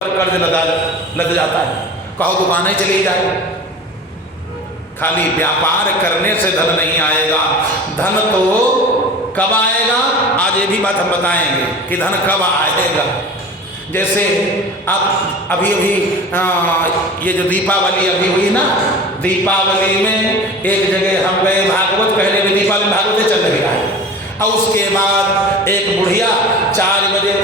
कर्ज लद जाता है। कहो दुकानें चली जाए, खाली व्यापार करने से धन नहीं आएगा। धन तो कब आएगा, आज ये भी बात हम बताएंगे कि धन कब आएगा। जैसे अब अभी ये जो दीपावली अभी हुई ना, दीपावली में एक जगह हम गए भागवत कहने में, दीपावली में भागवत चल रही है। और उसके बाद एक बुढ़िया 4 बजे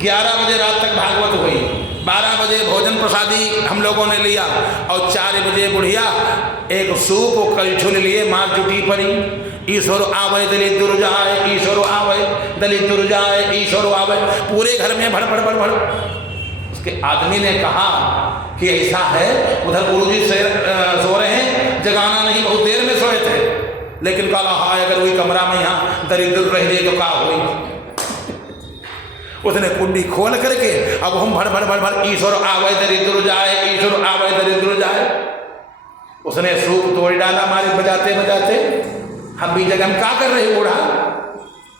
11 बजे रात तक भागवत हुई, 12 बजे भोजन प्रसादी हम लोगों ने लिया और 4 बजे बुढ़िया एक सूप और कलछुल लिए माँ जुटी पड़ी। ईश्वर आवे दलित दुर्जाए, ईश्वर आवे दलित दुर्जाए, ईश्वर आवे। पूरे घर में भड़ भड़ भड़ भड़। उसके आदमी ने कहा कि ऐसा है, उधर गुरुजी सो रहे हैं, जगाना नहीं, बहुत देर में सोए थे। लेकिन कहा हाय अगर वही कमरा में यहाँ दरिद्र रह जाए तो क्या हुई। उसने कुंडी खोल करके अब हम भड़ भड़ भड़ भड़ ईश्वर आवे दरिद्र जाए, ईश्वर आवे दरिद्र जाए। उसने सूप तोड़ डाला मारे बजाते बजाते। हम भी जगह हम क्या कर रहे बूढ़ा,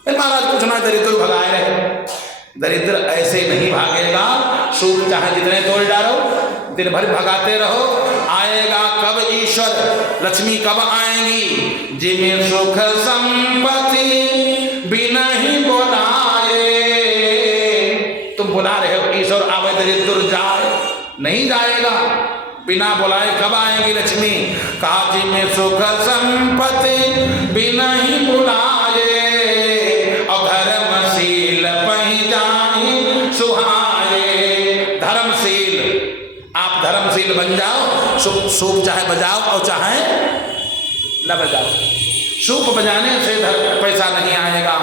महाराज कुछ ना, दरिद्र भगाए रहे। दरिद्र ऐसे नहीं भागेगा, सूप चाहे जितने तोड़ डालो, दिन भर भगाते रहो। आएगा कब ईश्वर, लक्ष्मी कब आएंगी, जिन्हें सुख संपत्ति बिना ही बुलाए। तुम बुला रहे हो ईश्वर आवे दरिद्र जाए, नहीं जाएगा। बिना बुलाए कब आएंगी लक्ष्मी। कहा जी में सुख संपत्ति बिना ही बुलाए, और धर्मशील पही जाए सुहाए। धर्मशील, आप धर्मशील बन जाओ, सूप चाहे बजाओ और चाहे न बजाओ। सूप बजाने से पैसा नहीं आएगा।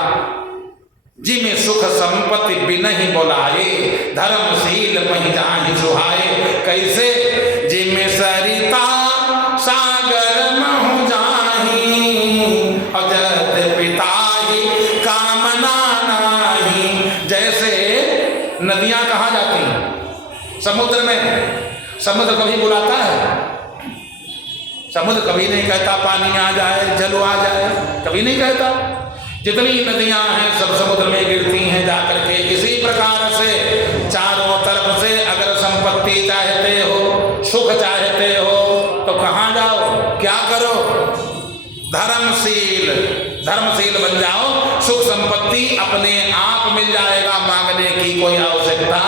जी में सुख संपत्ति बिना ही बुलाए, धर्मशील पही जाए सुहाए। कैसे, जिमे सरिता सागर महु जाही, अजत पिता ही कामना नाही। जैसे नदियां कहाँ जाती हैं, समुद्र में। समुद्र कभी बुलाता है, समुद्र कभी नहीं कहता पानी आ जाए, जल आ जाए, कभी नहीं कहता। जितनी नदियां हैं सब समुद्र में गिरती हैं जाकर के। इसी प्रकार से चारों तरफ से अगर संपत्ति चाहते हो, सुख चाहते हो, तो कहाँ जाओ, क्या करो, धर्मशील। धर्मशील बन जाओ, सुख संपत्ति अपने आप मिल जाएगा, मांगने की कोई आवश्यकता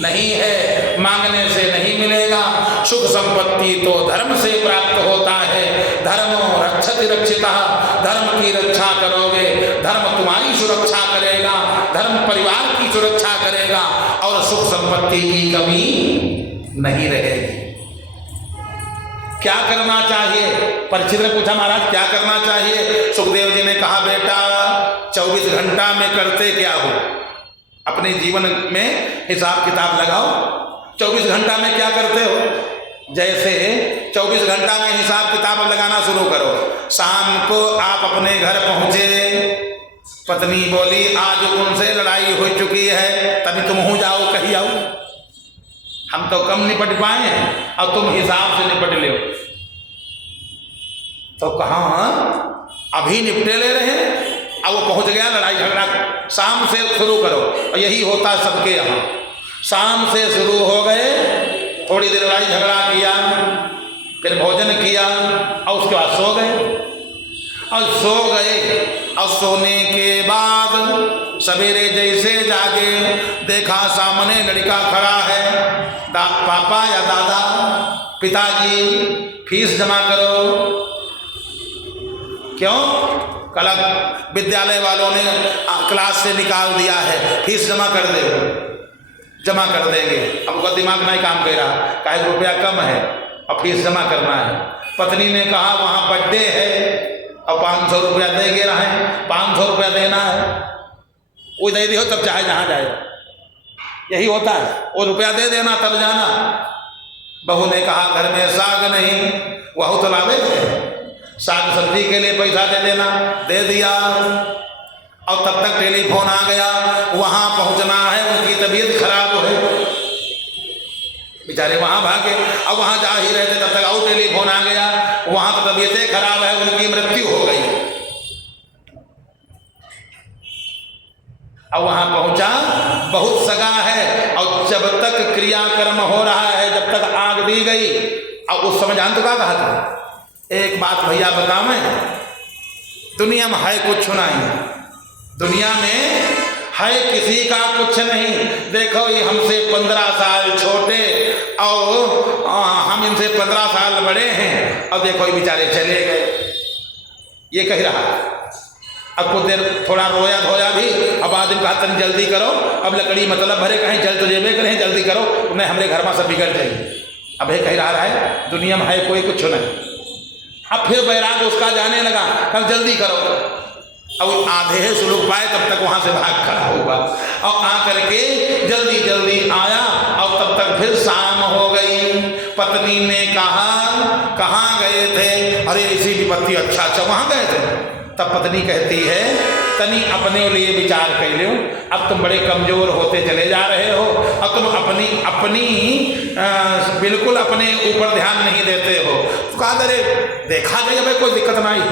नहीं है, मांगने से नहीं मिलेगा। सुख संपत्ति तो धर्म से प्राप्त होता है। धर्मो रक्षति रक्षितः, धर्म की रक्षा करोगे, धर्म तुम्हारी सुरक्षा करेगा, धर्म परिवार की सुरक्षा करेगा और सुख संपत्ति की कमी नहीं रहेगी। क्या करना चाहिए, परीक्षित ने पूछा महाराज क्या करना चाहिए। सुखदेव जी ने कहा बेटा 24 घंटा में करते क्या हो, अपने जीवन में हिसाब किताब लगाओ। 24 घंटा में क्या करते हो। जैसे 24 घंटा में हिसाब किताब लगाना शुरू करो। शाम को आप अपने घर पहुंचे, पत्नी बोली आज उनसे लड़ाई हो चुकी है, तभी तुम हो जाओ, कहीं आओ, हम तो कम निपट पाए हैं और तुम हिसाब से निपट ले। तो कहाँ अभी निपटे ले रहे हैं, अब वो पहुंच गया लड़ाई झगड़ा। शाम से शुरू करो, और यही होता सबके यहाँ। शाम से शुरू हो गए, थोड़ी देर लड़ाई झगड़ा किया, फिर भोजन किया और उसके बाद सो गए। और सो गए और सोने के बाद सवेरे जैसे जागे, देखा सामने लड़का खड़ा है, पापा या दादा, पिताजी फीस जमा करो। क्यों, कल विद्यालय वालों ने क्लास से निकाल दिया है, फीस जमा कर दे। जमा कर देंगे। अब उनका दिमाग नहीं काम कर रहा, काहे रुपया कम है और फीस जमा करना है। पत्नी ने कहा वहाँ बर्थडे है और 500 रुपया देंगे रहे, 500 रुपया देना है, वो दे दियो तब चाहे जहाँ जाए। यही होता है, वो रुपया दे देना तब जाना। बहू ने कहा घर में साग नहीं, वह तो लावे थे, साग सब्जी के लिए पैसा दे देना, दे दिया। और तब तक टेलीफोन आ गया, वहां पहुंचना है, उनकी तबीयत खराब है, बेचारे वहां भागे। अब वहां जा ही रहे थे तब तक और टेलीफोन आ गया, वहां तो तबीयतें खराब है, उनकी मृत्यु हो गई। अब वहां पहुंचा, बहुत सगा है और जब तक क्रियाकर्म हो रहा है, जब तक आग दी गई, अब उस समय जान तो क्या कहा था? एक बात भैया बताओ, मैं दुनिया में है कुछ नहीं, दुनिया में है किसी का कुछ नहीं। देखो ये हमसे 15 साल छोटे और हम इनसे 15 साल बड़े हैं, और देखो ये बेचारे चले गए। ये कह रहा है, अब कुछ देर थोड़ा रोया धोया भी, अब आदमी कहा तन जल्दी करो, अब लकड़ी मतलब भरे कहीं जल तो जेबे करें, जल्दी करो, नहीं हमारे घर में सब बिगड़ जाएगी। अब ये कह रहा है दुनिया में है कोई कुछ नहीं। अब फिर बैराग उसका जाने लगा, कल जल्दी करो। अब आधे सुलूक पाए तब तक वहां से भाग खड़ा हुआ, और आकर के जल्दी जल्दी आया, और तब तक फिर शाम हो गई। पत्नी ने कहा कहाँ गए थे? अरे ऐसी विपत्ति, अच्छा अच्छा वहां गए थे। तब पत्नी कहती है तनी अपने लिए विचार कर लो, अब तुम बड़े कमजोर होते चले जा रहे हो, अब तुम अपनी बिल्कुल अपने ऊपर ध्यान नहीं देते हो। तो कहा अरे देखा जाए भाई कोई दिक्कत नहीं,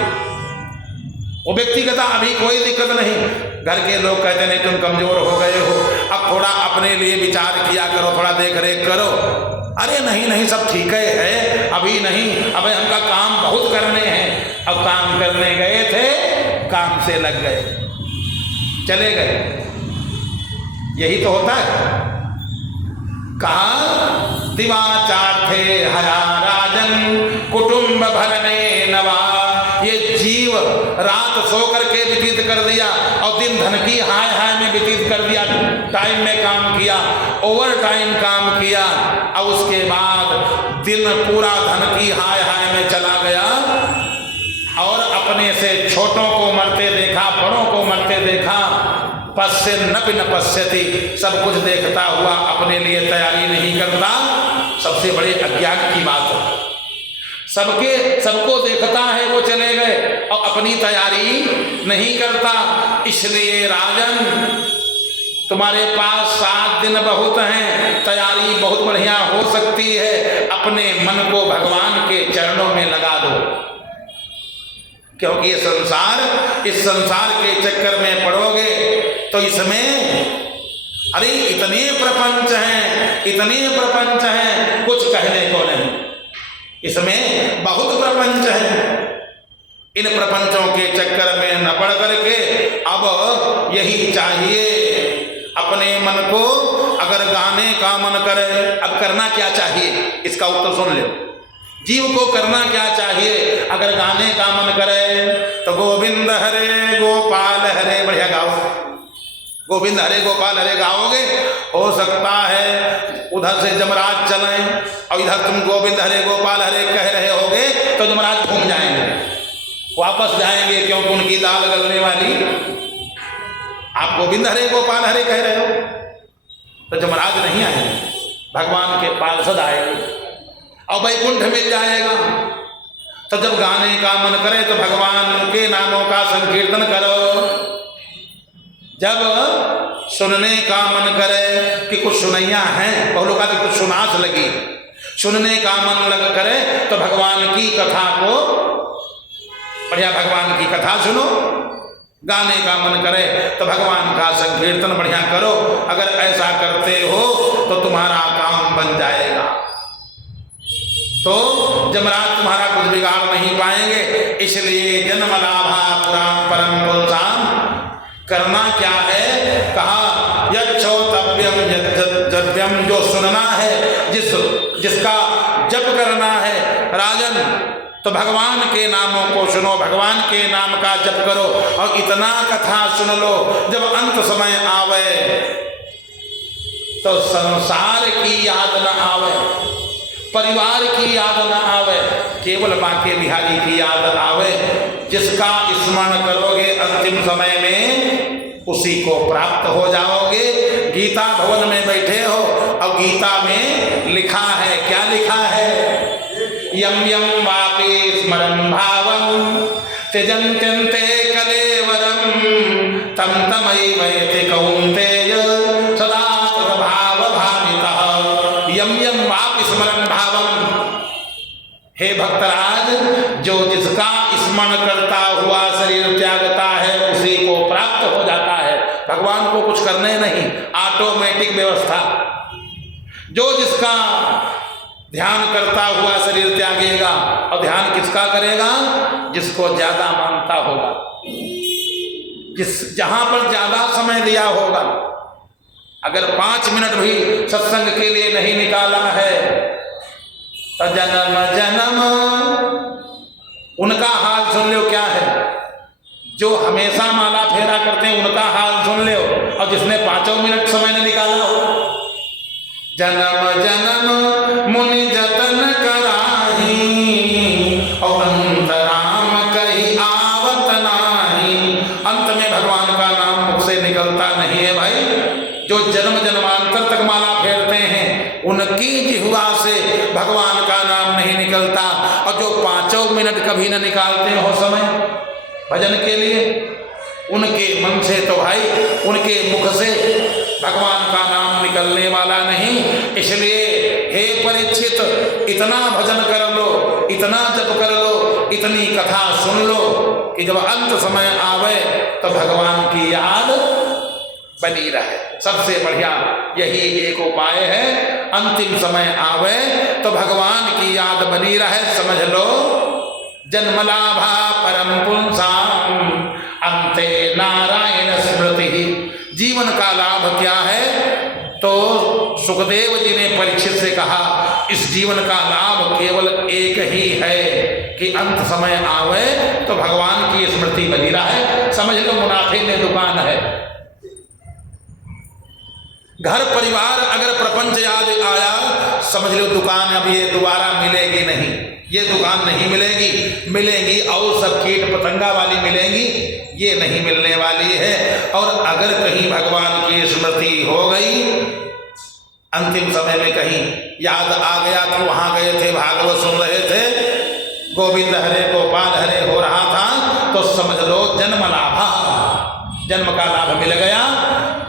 वो व्यक्तिगत अभी कोई दिक्कत नहीं। घर के लोग कहते नहीं तुम कमजोर हो गए हो, अब थोड़ा अपने लिए विचार किया करो, थोड़ा देख रेख करो। अरे नहीं नहीं सब ठीक है, अभी नहीं, अबे हमका काम बहुत करने हैं। अब काम करने गए थे, काम से लग गए, चले गए। यही तो होता है। कहा दिवाचार थे हया राजन कुटुंब भरने नवा। ये जीव रात सो करके व्यतीत कर दिया और दिन धन की हाय हाय में व्यतीत कर दिया। टाइम में काम किया, ओवर टाइम काम किया, और उसके बाद दिन पूरा धन की हाय हाय में चला गया, और अपने से छोटों को मरते देखा, बड़ों को मरते देखा। पश्य नपि न पश्यति, सब कुछ देखता हुआ अपने लिए तैयारी नहीं करता। सबसे बड़े अज्ञान की बात है, सबको देखता है वो चले गए और अपनी तैयारी नहीं करता। इसलिए राजन तुम्हारे पास 7 दिन बहुत हैं, तैयारी बहुत बढ़िया हो सकती है। अपने मन को भगवान के चरणों में लगा दो, क्योंकि इस संसार के चक्कर में पड़ोगे तो इसमें अरे इतने प्रपंच हैं, कुछ कहने को नहीं। इसमें बहुत प्रपंच है, इन प्रपंचों के चक्कर में न पड़ करके अब यही चाहिए अपने मन को। अगर गाने का मन करे, अब करना क्या चाहिए इसका उत्तर सुन लो। जीव को करना क्या चाहिए? अगर गाने का मन करे तो गोविंद हरे गोपाल हरे बढ़िया गाओ। गोविंद हरे गोपाल हरे गाओगे, हो सकता है उधर से जमराज चलें और इधर तुम गोविंद हरे गोपाल हरे कह रहे होगे तो जमराज घूम जाएंगे, वापस जाएंगे, क्योंकि उनकी दाल गलने वाली। आप गोविंद हरे गोपाल हरे कह रहे हो तो जमराज नहीं आएंगे, भगवान के पार्षद आएंगे और वैकुंठ मिल जाएगा। तो जब गाने का मन करे तो भगवान के नामों का संकीर्तन करो। जब सुनने का मन करे कि कुछ सुनैया हैं, बहुत लोग कुछ सुनास लगी, सुनने का मन लग करे तो भगवान की कथा को बढ़िया, भगवान की कथा सुनो। गाने का मन करे तो भगवान का संकीर्तन बढ़िया करो। अगर ऐसा करते हो तो तुम्हारा काम बन जाएगा, तो जमराज तुम्हारा कुछ बिगाड़ नहीं पाएंगे। इसलिए जन्म लाभा पुराण परम पुरुषाम, करना क्या है? कहा यच्छोतव्यम यज्ञम, जो सुनना है, जिसका जप करना है राजन, तो भगवान के नामों को सुनो, भगवान के नाम का जप करो और इतना कथा सुन लो, जब अंत समय आवे तो संसार की याद न आवे, परिवार की याद न आवे, केवल बांके बिहारी की याद आवे। जिसका स्मरण करोगे अंतिम समय में उसी को प्राप्त हो जाओगे। गीता भवन में बैठे हो और गीता में लिखा है, क्या लिखा है? यम यम वापि स्मरन् भावं त्यजन्त्यन्ते कलेवरं तं तमैवैति कौन्तेय सदा तद्भाव भावितः। यम यम वापि स्मरन् भावं, हे भक्तराज, जो जिसका स्मरण करता हुआ शरीर त्यागता है उसी को प्राप्त हो जाता है। भगवान को कुछ करने नहीं, ऑटोमेटिक व्यवस्था। जो जिसका ध्यान करता हुआ शरीर त्यागेगा, और ध्यान किसका करेगा? जिसको ज्यादा मानता होगा, जहां पर ज्यादा समय दिया होगा। अगर 5 मिनट भी सत्संग के लिए नहीं निकाला है तो जन्म जन्म उनका हाल सुन लो क्या है। जो हमेशा माला फेरा करते हैं उनका हाल सुन लो, और जिसने 5 मिनट समय न निकाला हो। जन्म जन्म मुनि जतन कराही, और अंतराम कही आवत नाही। अंत में भगवान का नाम मुख से निकलता नहीं है भाई। जो जन्म जन्मांतर तक माला फेरते हैं उनकी जिह्वा से भगवान का नाम नहीं निकलता, और जो 5 मिनट कभी न निकालते हो समय भजन के लिए, उनके मन से तो भाई, उनके मुख से भगवान का नाम निकलने वाला नहीं। इसलिए हे परीक्षित, इतना भजन कर लो, इतना जप कर लो, इतनी कथा सुन लो कि जब अंत समय आवे तो भगवान की याद बनी रहे। सबसे बढ़िया यही एक उपाय है। अंतिम समय आवे तो भगवान की याद बनी रहे। समझ लो, जन्मलाभा परम पुंसाम अंते नारायण स्मृति। जीवन का लाभ क्या है? तो सुखदेव जी ने परीक्षित से कहा, इस जीवन का लाभ केवल एक ही है कि अंत समय आवे तो भगवान की स्मृति बनी रहे। समझ लो, मुनाफे में दुकान है। घर परिवार अगर प्रपंच याद आया, समझ लो दुकान अब ये दोबारा मिलेगी नहीं। ये दुकान नहीं मिलेगी, मिलेंगी और सब कीट पतंगा वाली मिलेंगी, ये नहीं मिलने वाली है। और अगर कहीं भगवान की स्मृति हो गई, अंतिम समय में कहीं याद आ गया कि वहां गए थे, भागवत सुन रहे थे, गोविंद हरे गोपाल हरे हो रहा था, तो समझ लो जन्म लाभा, जन्म का लाभ मिल गया।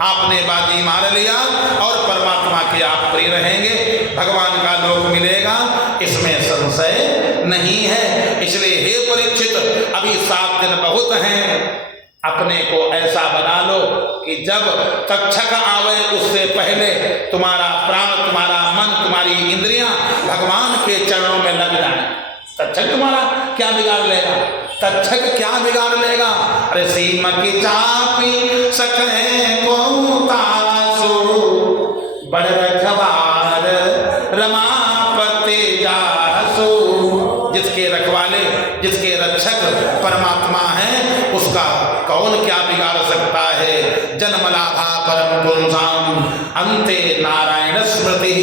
आपने बाजी मार लिया और परमात्मा के आप प्रिय रहेंगे, भगवान का लोक मिलेगा, इसमें संशय नहीं है। इसलिए हे परीक्षित, अभी 7 दिन बहुत हैं, अपने को ऐसा बना लो कि जब तक्षक आवे उससे पहले तुम्हारा प्राण, तुम्हारा मन, तुम्हारी इंद्रियां भगवान के चरणों में लग जाए। तक्षक तुम्हारा क्या बिगाड़ लेगा? तक्षक क्या बिगाड़ लेगा? अरे सीम की चापी सके को तासु, बड़ रखवार रमापति जासु। जिसके रखवाले, जिसके रक्षक परमात्मा है, उसका कौन क्या बिगाड़ सकता है? जन्मलाभा परम पुंसाम अंते नारायण स्मृति।